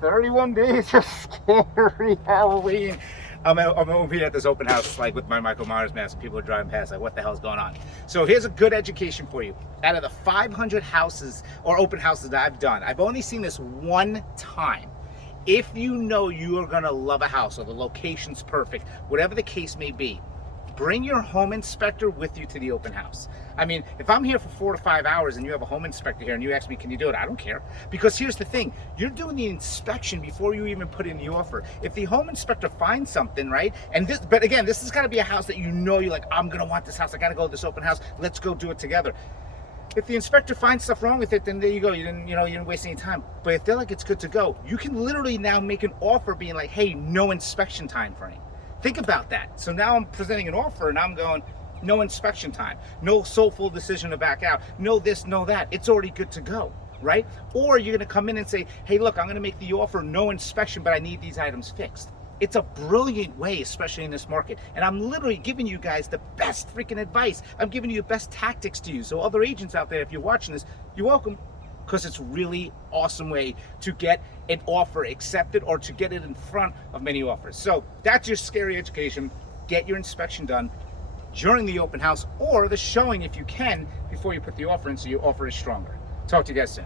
31 days of scary Halloween. I'm over here at this open house, like with my Michael Myers mask. People are driving past, like, what the hell's going on? So here's a good education for you. Out of the 500 houses or open houses that I've done, I've only seen this one time. If you know you are gonna love a house or the location's perfect, whatever the case may be, bring your home inspector with you to the open house. I mean, if I'm here for 4 to 5 hours and you have a home inspector here and you ask me, can you do it? I don't care. Because here's the thing, you're doing the inspection before you even put in the offer. If the home inspector finds something, right? And this, but again, this has gotta be a house that you know, you're like, I'm gonna want this house. I gotta go to this open house. Let's go do it together. If the inspector finds stuff wrong with it, then there you go. You didn't waste any time. But if they're like, it's good to go, you can literally now make an offer being like, hey, no inspection time frame. Think about that. So now I'm presenting an offer and I'm going, no inspection time, no soulful decision to back out, no this, no that. It's already good to go, right? Or you're gonna come in and say, hey, look, I'm gonna make the offer, no inspection, but I need these items fixed. It's a brilliant way, especially in this market. And I'm literally giving you guys the best freaking advice. I'm giving you the best tactics to use. So other agents out there, if you're watching this, you're welcome. Because it's really awesome way to get an offer accepted or to get it in front of many offers. So that's your scary education. Get your inspection done during the open house or the showing if you can before you put the offer in so your offer is stronger. Talk to you guys soon.